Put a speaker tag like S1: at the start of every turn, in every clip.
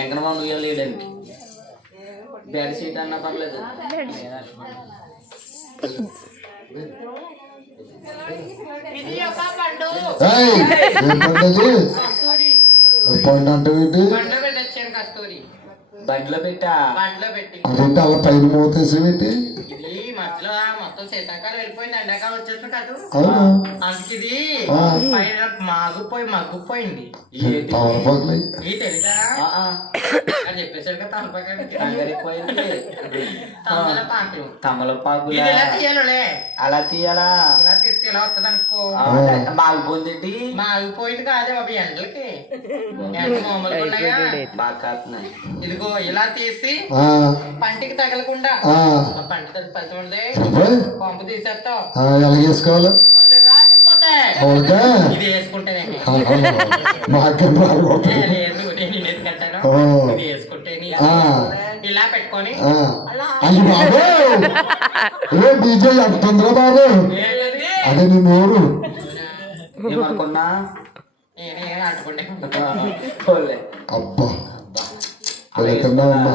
S1: ఎంకన మండు ఇయ్యలేడండి bed sheet అన్న పర్లేదు బండ్లో పెట్టా
S2: బండ్లో పెట్టి
S3: అలా పైన మూతేసి
S2: మాగుపోయి మగ్గుపోయింది
S1: తమలపాకు అలా తీయాలా మాగిపోయింది
S2: మాగిపోయింది కాదే బాబు ఎండలకి ఇదిగో ఇలా తీసి పంటికి తగలకుండా పంట తగ్గిపోతుంది ఎలా
S3: చేసుకోవాలి అది బాబు ఏ డీజే అంటుందిరా అదే నీ మూడు అబ్బా లేకుండా అమ్మా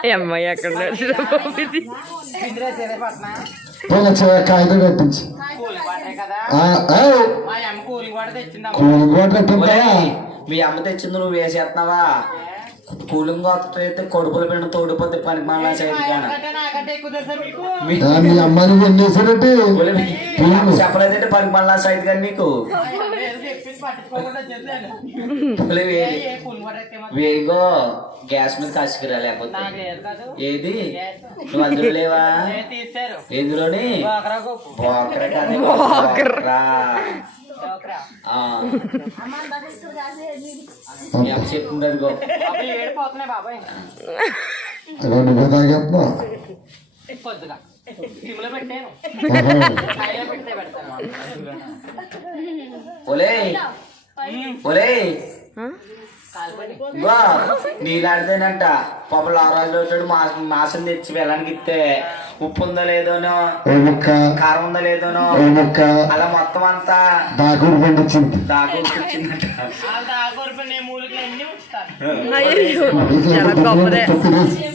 S4: పెట్టించి
S1: మీ అమ్మ తెచ్చింది నువ్వు వేసేస్తున్నావా కూలింగ్ కొడుకులు కొడుకుల పిండి తోడుపోతే పని మళ్ళా
S3: సైతు
S1: చెప్పలేదంటే పని మళ్ళా సైతు కానీ నీకు వేగో గ్యాస్ మీద కాసుకురా లేకపోతే ఏది నువ్వు అందులో లేవా ఎందులోని చెప్తుందో
S2: ఒలే ఒలే ఖాళీగా పెడితే
S1: పెడతాను నీలాడితేనంట పాపలు ఆరు రోజులు వచ్చాడు మా మాసం తెచ్చి వెళ్ళడానికి ఇస్తే ఉప్పు ఉందా లేదోనో కారం ఉందో లేదోనో అలా మొత్తం అంతా
S3: దాకూరు పండించింది
S1: దాకూరు
S4: పండించిందంటే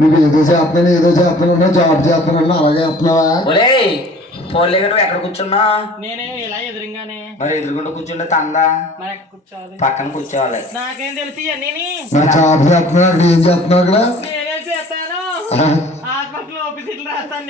S3: నువ్వు ఏదో చేస్తున్నా ఏదో చేస్తున్నా జాబ్ చేస్తున్నా అలాగే చెప్తున్నావా
S1: ఫోన్ లేక ఎక్కడ కూర్చున్నా
S2: నేనే ఎలా ఎదురుగానే
S1: మరి ఎదురుకుండా కూర్చుంటే తందా
S2: మరి కూర్చోవాలి
S1: పక్కన కూర్చోవాలి
S2: నాకేం తెలిసి
S3: నా జాబ్ చెప్తున్నా ఏం చెప్తున్నావు కదా
S2: నేనే చేస్తాను ఆత్మకి ఆపోజిట్లు రాస్తాను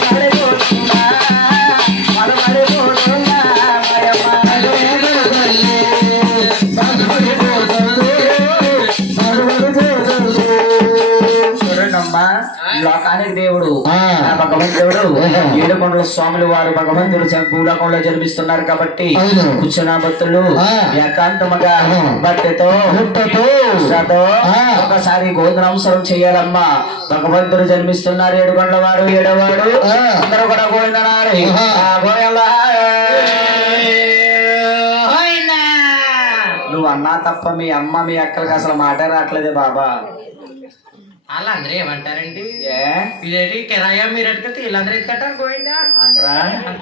S1: నేను లోకానికి దేవుడు దేవుడు ఏడుకొండల స్వాములు వారు భగవంతుడు భూలోకంలో జన్మిస్తున్నారు కాబట్టి కూర్చున్న భక్తులు ఏకాంతముగా భక్తితో ఒకసారి గోధుల అంశం చెయ్యాలమ్మా భగవంతుడు జన్మిస్తున్నారు ఏడుకొండల వారు ఏడవాడు అందరూ కూడా గోయిందన్నారు నువ్వు అన్నా తప్ప మీ అమ్మ మీ అక్కలకి అసలు మాట రావట్లేదు బాబా
S2: అలాంద్రే అందరూ ఏమంటారండి ఇదేంటి కిరాయ మీరు అడిగితే వీళ్ళందరూ ఎత్తుకట్టారు పోయిందా
S1: అంటారా